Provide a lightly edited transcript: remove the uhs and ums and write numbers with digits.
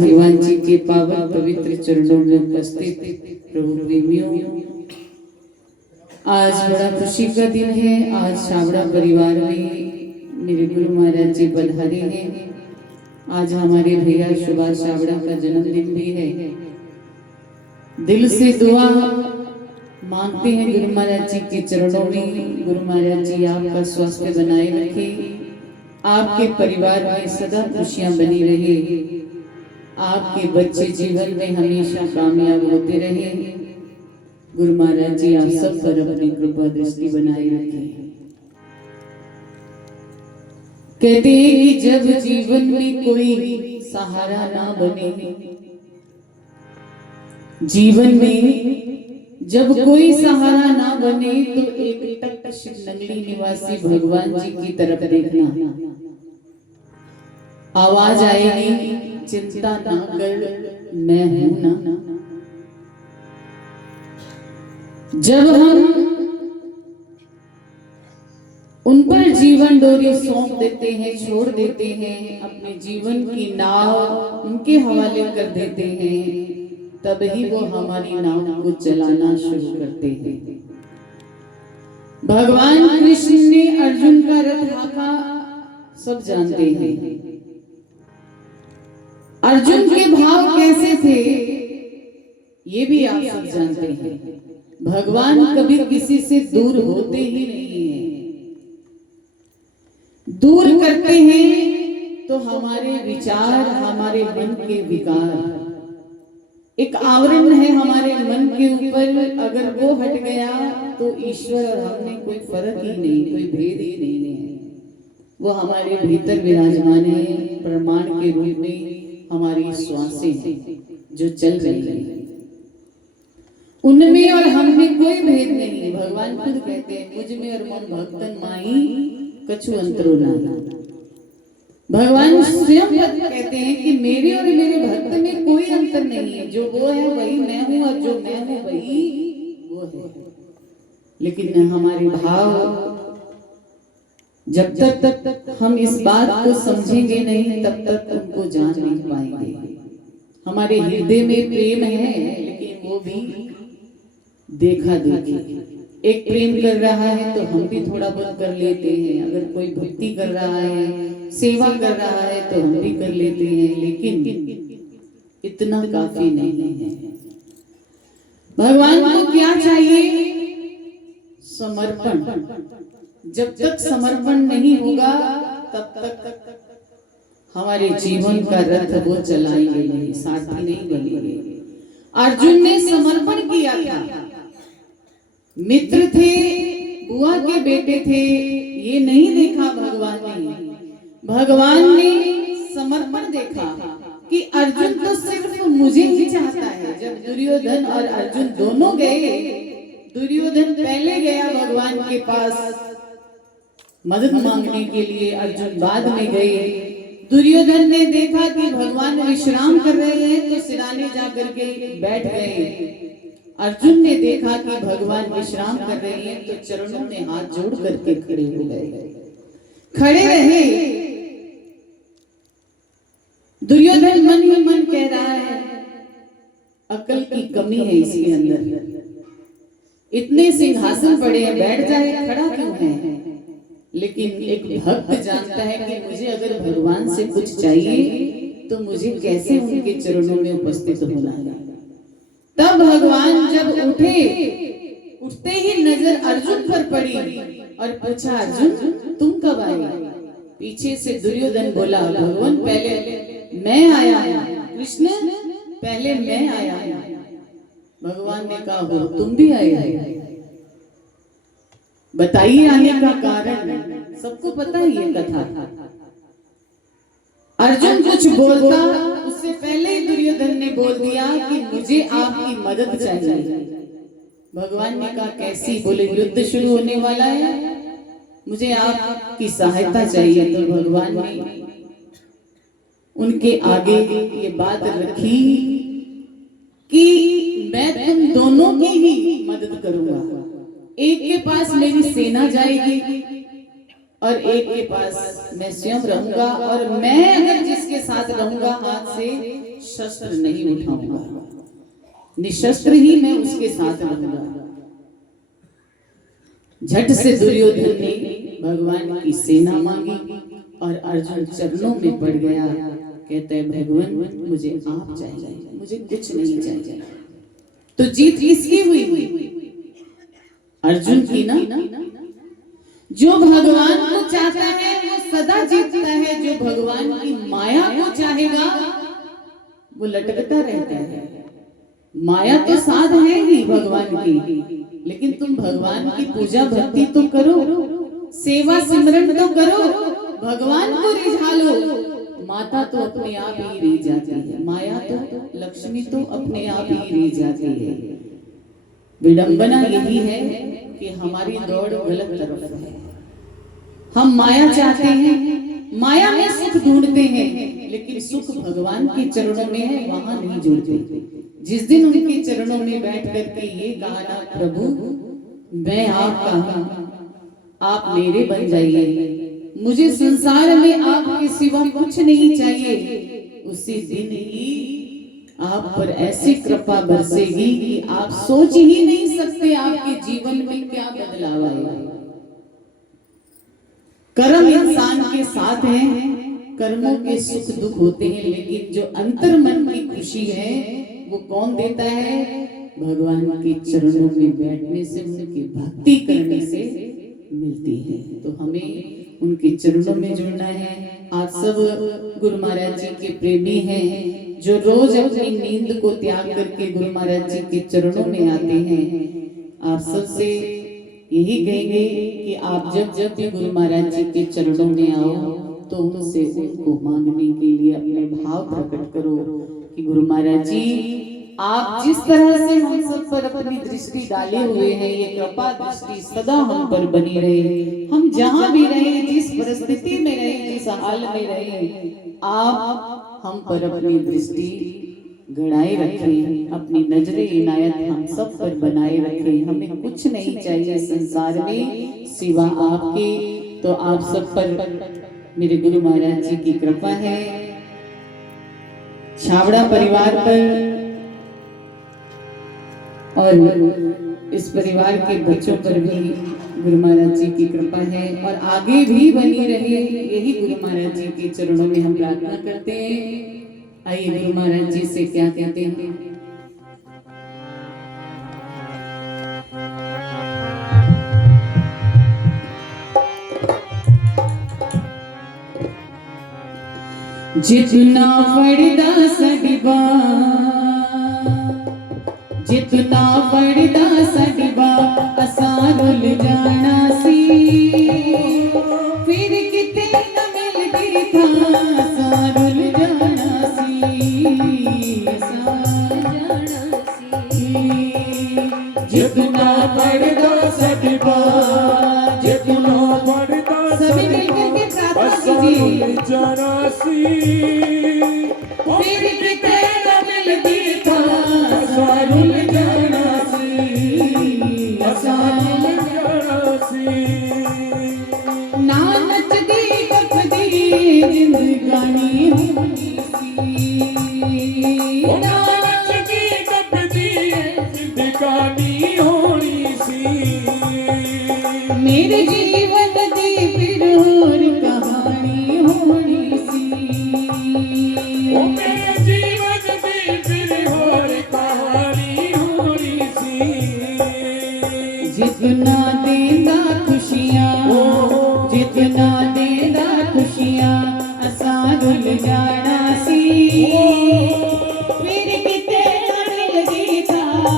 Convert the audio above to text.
भगवान जी के पावन पवित्र चरणों में उपस्थित प्रभु प्रेमियों, आज बड़ा खुशी का दिन है। आज छाबड़ा परिवार में मेरे गुरु महाराज जी पधारे हैं। आज हमारे भैया सुभाष छाबड़ा का जन्मदिन भी है। दिल से दुआ मांगते हैं गुरु महाराज जी के चरणों में। गुरु महाराज जी आपका स्वास्थ्य बनाए रखे, आपके परिवार में सदा खुशियां बनी रहे, आपके बच्चे जीवन में हमेशा कामयाब होते रहे। गुरु महाराज जी आप सब पर अपनी कृपा दृष्टि बनाए रखें। कहते हैं कि जब जीवन में कोई सहारा ना बने, जीवन में जब कोई सहारा ना बने तो एक टक नगरी निवासी भगवान जी की तरफ देखना। आवाज आएगी, चिंता ना कर, मैं हूं ना। जब हम उन पर जीवन डोरी सौंप देते हैं, छोड़ देते हैं, अपने जीवन की नाव उनके हवाले कर देते हैं, तब ही वो हमारी नाव को चलाना शुरू करते हैं। भगवान कृष्ण ने अर्जुन का रथ हाँका, सब जानते हैं। अर्जुन के भाव कैसे थे ये भी आप सब जानते हैं। भगवान कभी किसी से दूर होते ही नहीं है। दूर करते हैं तो हमारे विचार, हमारे मन के विकार, एक आवरण है हमारे मन के ऊपर, अगर वो हट गया तो ईश्वर और हमने कोई फर्क ही नहीं, कोई भेद ही नहीं है। वो हमारे भीतर विराजमान है, प्रमाण के रूप में हमारी श्वासें हैं जो चल रही है, उनमें और हममें कोई भेद नहीं। भगवान खुद कहते हैं, मुझ में और मन भक्तन माई कछु अंतरो नहीं। भगवान स्वयं कहते हैं कि मेरे और मेरे भक्त में कोई अंतर नहीं है, जो वो है वही मैं हूं और जो मैं हूं वही वो है। लेकिन हमारे भाव जब तक हम इस बात को समझेंगे नहीं, तब तक उनको जान नहीं पाएंगे। हमारे हृदय में प्रेम है, लेकिन वो भी देखा देखी। एक प्रेम कर रहा है तो हम भी थोड़ा बहुत कर लेते हैं, अगर कोई भक्ति कर रहा है, सेवा कर रहा है तो हम भी कर लेते हैं, लेकिन इतना काफी नहीं है। भगवान को क्या चाहिए? समर्पण। जब तक समर्पण नहीं होगा तब तक हमारे जीवन का रथ वो चलाएंगे नहीं, साथी नहीं बनेंगे। अर्जुन ने समर्पण किया था, मित्र थे, बुआ के बेटे थे, ये नहीं देखा भगवान ने। भगवान ने समर्पण देखा कि अर्जुन तो सिर्फ मुझे ही चाहता है। जब दुर्योधन और अर्जुन दोनों गए, दुर्योधन पहले गया भगवान के पास मदद मांगने के लिए, अर्जुन बाद में गए। दुर्योधन ने देखा कि भगवान विश्राम कर रहे हैं तो सिराने जाकर के बैठ गए। अर्जुन ने देखा कि भगवान विश्राम कर रहे हैं तो चरणों में हाथ जोड़ करके खड़े हो गए, खड़े रहे। दुर्योधन मन ही मन कह रहा है, अकल की कमी है इसके अंदर, इतने सिंहासन पड़े हैं, बैठ जाए, खड़ा क्यों है? लेकिन एक भक्त जानता है कि मुझे अगर भगवान से कुछ चाहिए तो मुझे कैसे उनके चरणों में उपस्थित होना है। तब भगवान जब उठे, उठते ही नजर अर्जुन पर पड़ी और पूछा, अर्जुन तुम कब आए? पीछे से दुर्योधन बोला, भगवान पहले मैं आया, कृष्ण पहले मैं आया। भगवान ने कहा, हो तुम भी आए? बताइए आने का कारण। सबको पता है ये कथा। अर्जुन कुछ बोलता उससे पहले ही दुर्योधन ने बोल दिया कि मुझे आपकी मदद चाहिए। भगवान ने कहा, कैसी? बोले युद्ध शुरू होने वाला है, मुझे आपकी सहायता चाहिए। तो भगवान ने उनके आगे ये बात रखी कि मैं तुम दोनों की ही मदद करूंगा। एक के पास मेरी सेना जाएगी और एक के पास मैं स्वयं रहूंगा, और मैं अगर जिसके साथ रहूंगा हाथ से शस्त्र नहीं उठाऊंगा, निशस्त्र ही मैं उसके साथ रहूंगा। झट से दुर्योधन ने भगवान की सेना मांगी और अर्जुन चरणों में पड़ गया। कहते हैं भगवान मुझे आप चाहिए, मुझे कुछ नहीं चाहिए। तो जीत किसकी हुई? अर्जुन की ना। जो भगवान को चाहता है वो सदा जीतता है, जो भगवान की माया को चाहेगा वो लटकता रहता है। माया तो साध है ही भगवान की, लेकिन तुम भगवान की पूजा भक्ति तो करो, सेवा सिमरन तो करो, भगवान को रिझा लो। माता तो अपने आप ही रिझ जाती है, माया तो लक्ष्मी तो अपने आप ही रिझ जाती है। विडंबना यही है कि हमारी दौड़ गलत तरफ है। हम माया चाहते हैं, माया में सुख ढूंढते हैं, लेकिन सुख भगवान के चरणों में है, वहां नहीं जुड़ते। जिस दिन उनके चरणों में बैठ करके ये कहा ना, प्रभु मैं आपका हूं, आप मेरे बन जाइए, मुझे संसार में आपके सिवा कुछ नहीं चाहिए, उसी दिन ही आप पर ऐसी कृपा बरसेगी कि आप सोच ही नहीं सकते आपके जीवन में क्या बदलाव आएगा। कर्म इंसान के साथ हैं, कर्मों के सुख दुख होते हैं, लेकिन जो अंतर मन की खुशी है वो कौन देता है? भगवान के चरणों में बैठने से, उनकी भक्ति करने से मिलती है। तो हमें उनके चरणों में जुड़ना है। आप सब गुरु महाराज जी के प्रेमी हैं, जो रोज अपनी नींद को त्याग करके गुरु महाराज जी के चरणों में आते हैं। आप सबसे यही कहेंगे कि आप जब जब भी गुरु महाराज जी के चरणों में आओ तो उनसे उनको मांगने के लिए अपने भाव प्रकट करो कि गुरु महाराज जी आप जिस तरह से हम सब पर अपनी दृष्टि डाले हुए हैं, ये कृपा दृष्टि सदा हम पर बनी रहे। हम जहां भी रहे, जिस परिस्थिति में रहे, जिस हाल में रहे, आप हम पर अपनी दृष्टि गड़ाए रखें, अपनी नजरे इनायत हम सब पर बनाए रखें। हमें कुछ नहीं चाहिए संसार में सिवा आपके। तो आप सब पर मेरे गुरु महाराज जी की कृपा है, छावड़ा परिवार पर और इस परिवार के बच्चों पर भी गुरु महाराज जी की कृपा है और आगे भी बनी रहे, यही गुरु महाराज जी के चरणों में हम प्रार्थना करते हैं। आइए गुरु महाराज जी से क्या कहते हैं। जितना पढ़दा सडबा, जितना पढ़दा सडबा असां रुल जाना सी, फिर किते न मिलदी था असां रुल जाना सी, असां जाना सी। जितना पढ़दा सडबा, जितना पढ़दा सभी मिलकर के प्रार्थना कीजिए। जाना सी, फिर किते न मिलदी था असां रुल जाना सी, असां रुल जाना सी। ना नचदी टपदी जिंदगानी होनी सी, ना नचदी टपदी जिंदगानी होनी सी। मेरे जीवन दी फिर होर कहानी होनी सी, ओ मेरे जीवन दी फिर होर कहानी होनी सी। जितना